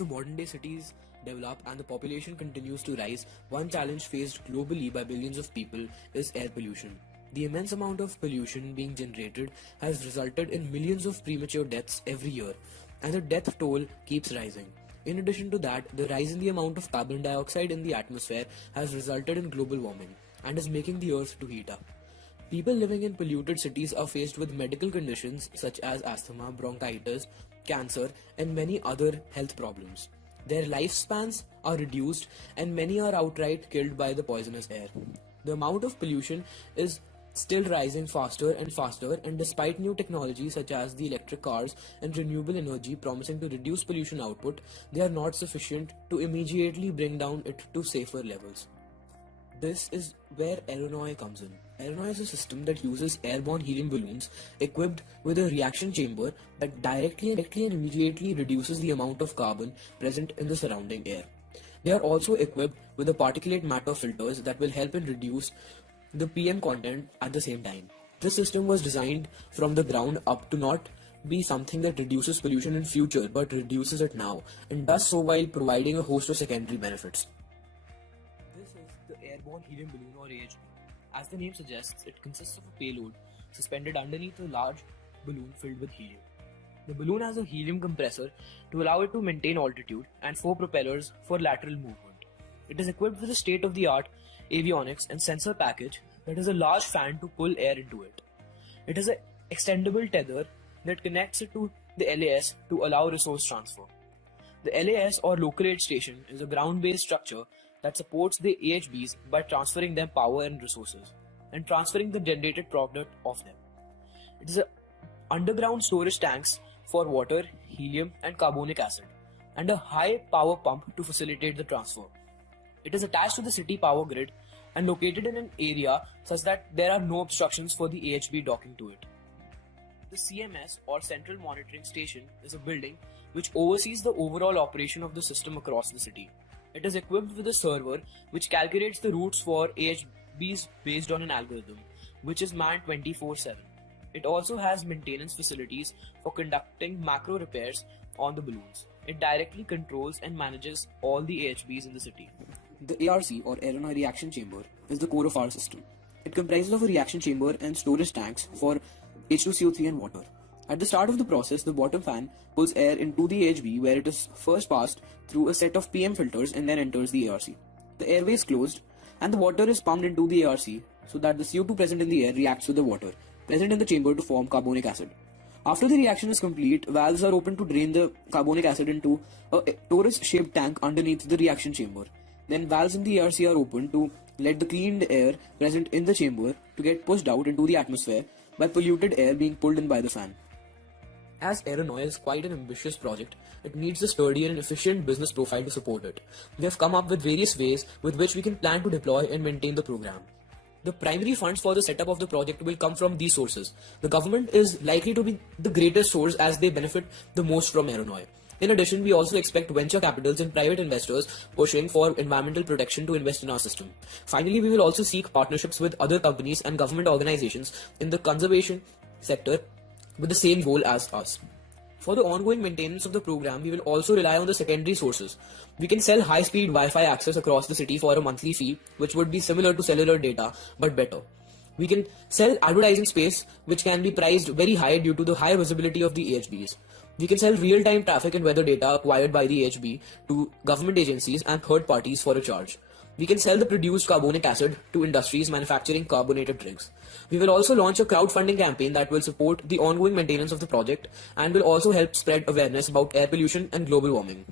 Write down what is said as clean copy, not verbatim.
the modern day cities develop and the population continues to rise, one challenge faced globally by billions of people is air pollution. The immense amount of pollution being generated has resulted in millions of premature deaths every year, and the death toll keeps rising. In addition to that, the rise in the amount of carbon dioxide in the atmosphere has resulted in global warming and is making the earth to heat up. People living in polluted cities are faced with medical conditions such as asthma, bronchitis, cancer, and many other health problems. Their lifespans are reduced and many are outright killed by the poisonous air. The amount of pollution is still rising faster and faster, and despite new technologies such as the electric cars and renewable energy promising to reduce pollution output, they are not sufficient to immediately bring down it to safer levels. This is where AIRONOY comes in. AIRONOY is a system that uses airborne helium balloons equipped with a reaction chamber that directly and immediately reduces the amount of carbon present in the surrounding air. They are also equipped with the particulate matter filters that will help in reduce the PM content at the same time. This system was designed from the ground up to not be something that reduces pollution in future but reduces it now, and does so while providing a host of secondary benefits. This is the airborne helium balloon or AHB. As the name suggests, it consists of a payload suspended underneath a large balloon filled with helium. The balloon has a helium compressor to allow it to maintain altitude and 4 propellers for lateral movement. It is equipped with a state-of-the-art avionics and sensor package that has a large fan to pull air into it. It has an extendable tether that connects it to the LAS to allow resource transfer. The LAS or local aid station is a ground-based structure that supports the AHBs by transferring them power and resources and transferring the generated product of them. It is a underground storage tanks for water, helium and carbonic acid, and a high power pump to facilitate the transfer. It is attached to the city power grid and located in an area such that there are no obstructions for the AHB docking to it. The CMS or Central Monitoring Station is a building which oversees the overall operation of the system across the city. It is equipped with a server which calculates the routes for AHBs based on an algorithm, which is manned 24/7. It also has maintenance facilities for conducting macro repairs on the balloons. It directly controls and manages all the AHBs in the city. The ARC or AIRONOY reaction chamber is the core of our system. It comprises of a reaction chamber and storage tanks for H2CO3 and water. At the start of the process, the bottom fan pulls air into the AHB where it is first passed through a set of PM filters and then enters the ARC. The airway is closed and the water is pumped into the ARC so that the CO2 present in the air reacts with the water present in the chamber to form carbonic acid. After the reaction is complete, valves are opened to drain the carbonic acid into a torus-shaped tank underneath the reaction chamber. Then valves in the ARC are opened to let the cleaned air present in the chamber to get pushed out into the atmosphere by polluted air being pulled in by the fan. As AIRONOY is quite an ambitious project, it needs a sturdy and efficient business profile to support it. We have come up with various ways with which we can plan to deploy and maintain the program. The primary funds for the setup of the project will come from these sources. The government is likely to be the greatest source as they benefit the most from AIRONOY. In addition, we also expect venture capitals and private investors pushing for environmental protection to invest in our system. Finally, we will also seek partnerships with other companies and government organizations in the conservation sector with the same goal as us. For the ongoing maintenance of the program, we will also rely on the secondary sources. We can sell high-speed Wi-Fi access across the city for a monthly fee, which would be similar to cellular data, but better. We can sell advertising space, which can be priced very high due to the high visibility of the AHBs. We can sell real-time traffic and weather data acquired by the AHB to government agencies and third parties for a charge. We can sell the produced carbonic acid to industries manufacturing carbonated drinks. We will also launch a crowdfunding campaign that will support the ongoing maintenance of the project and will also help spread awareness about air pollution and global warming.